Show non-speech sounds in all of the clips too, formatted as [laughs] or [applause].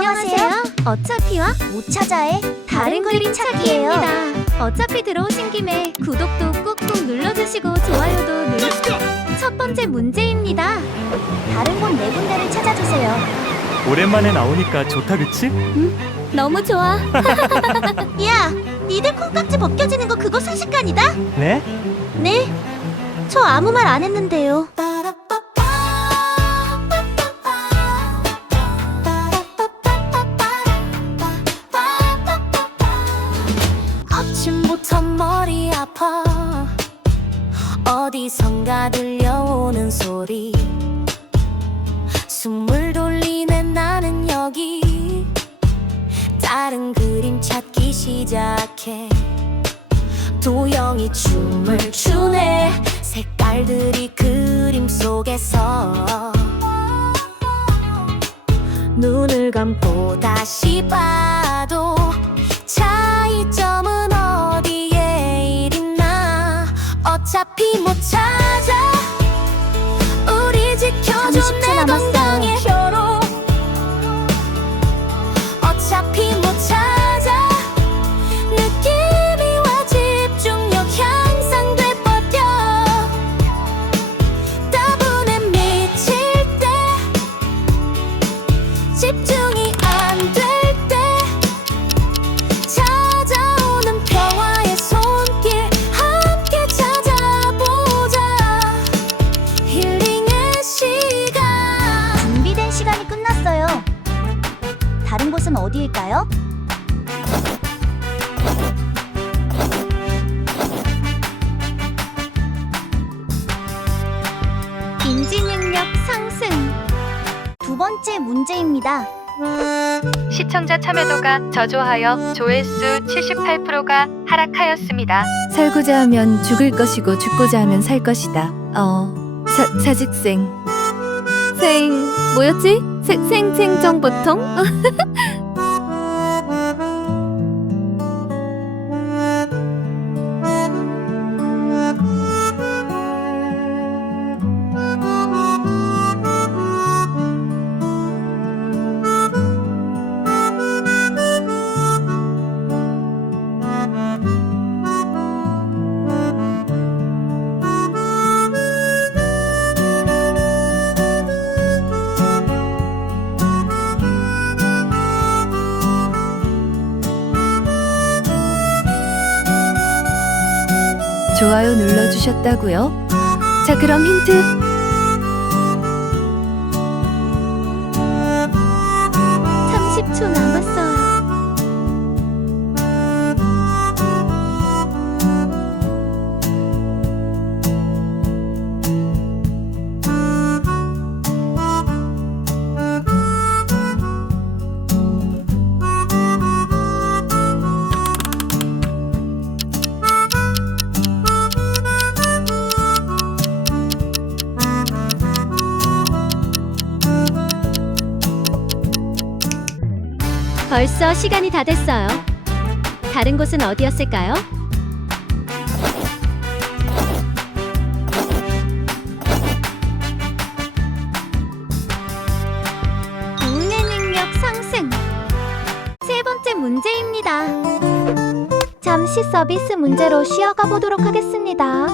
안녕하세요. 어차피와 못 찾아의 다른 그림 찾기예요. 어차피 들어오신 김에 구독도 꾹꾹 눌러주시고 좋아요도 눌러. 첫 번째 문제입니다. 다른 곳 네 군데를 찾아주세요. 오랜만에 나오니까 좋다 그치? 너무 좋아. [laughs] 야, 니들 콩깍지 벗겨지는 거 그거 순식간이다? 네? 네. 저 아무 말 안 했는데요. 아침부터 머리 아파. 어디선가 들려오는 소리. 숨을 돌리네 나는 여기. 다른 그림 찾기 시작해. 도영이 춤을 추네. 색깔들이 그림 속에서. 눈을 감고 다시 봐 어차피 못 찾아. 우리 지켜줘 30초 내. 건강의 표로. 어차피 못 찾아. 느낌이와 집중력 향상 돼 버려. 따분해 미칠 때 집중 어디일까요? 인지 능력 상승. 두 번째 문제입니다. 시청자 참여도가 저조하여 조회수 78%가 하락하였습니다. 살고자 하면 죽을 것이고 죽고자 하면 살 것이다. 어, 사, 사직생. 생, 뭐였지? 생, 생, 생정보통? [laughs] 좋아요 눌러주셨다고요? 자, 그럼 힌트. 벌써 시간이 다 됐어요. 다른 곳은 어디였을까요? 운의 능력 상승. 세 번째 문제입니다. 잠시 서비스 문제로 쉬어가 보도록 하겠습니다.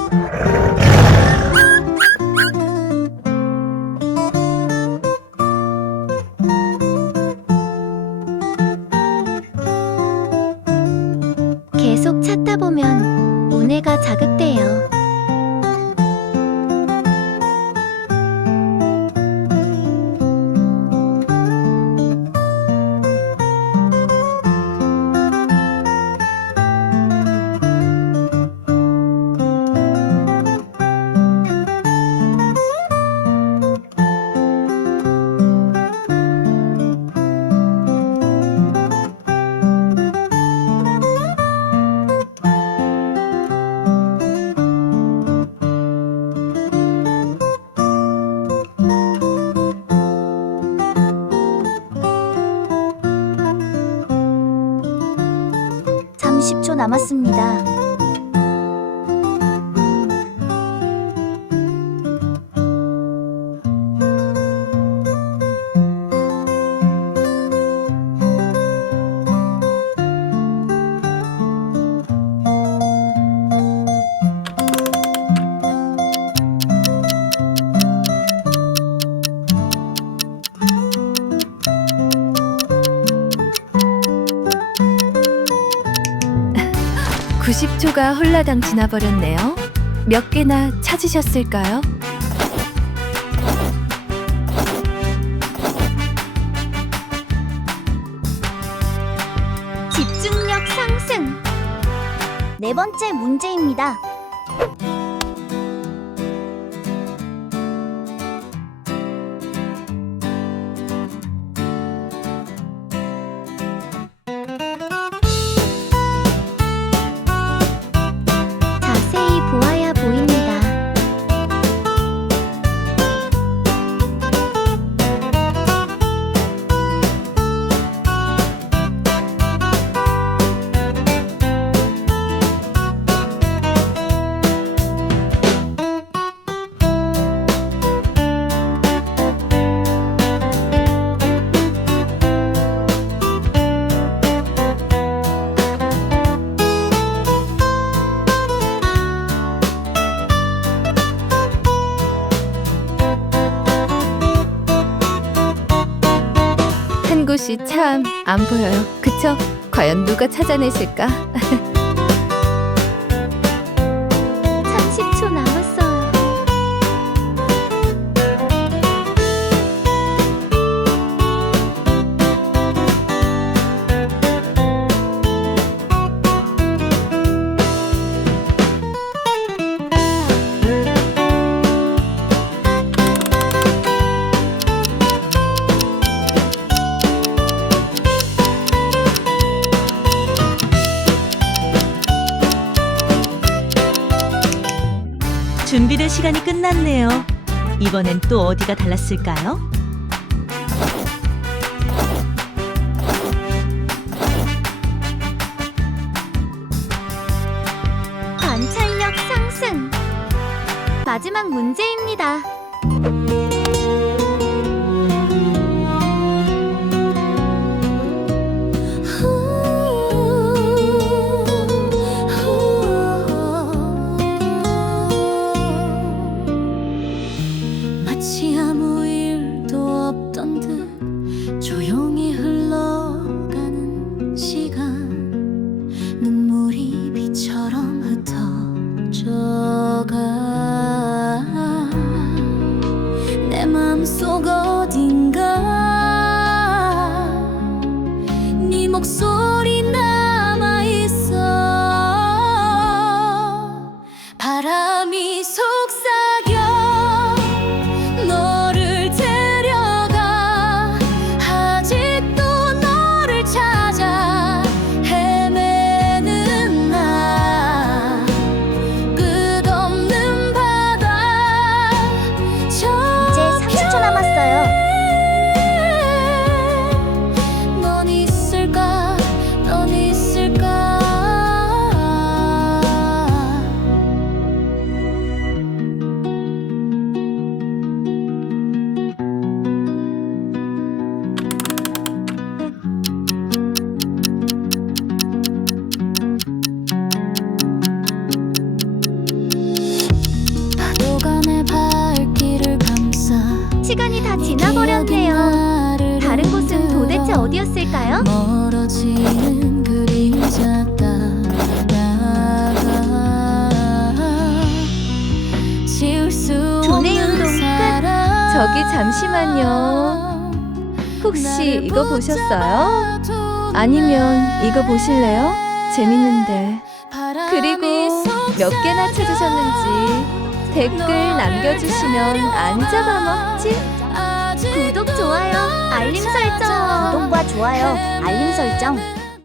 (30초) 남았습니다. 90초가 홀라당 지나버렸네요. 몇 개나 찾으셨을까요? 집중력 상승. 네 번째 문제입니다. 참 안 보여요. 그쵸? 과연 누가 찾아내실까? [laughs] 시간이 끝났네요. 이번엔 또 어디가 달랐을까요? 관찰력 상승. 마지막 문제입니다. 지나버렸네요. 다른 곳은 도대체 어디였을까요? 멀어지는 그림자 따라가 지울 수 두뇌 운동 없는 끝. 사랑 저기 잠시만요. 혹시 이거 보셨어요? 아니면 이거 보실래요? 재밌는데. 그리고 몇 개나 찾으셨는지 댓글 남겨주시면 안 잡아먹지? 구독, 좋아요, 알림 설정. 구독과 좋아요, 알림 설정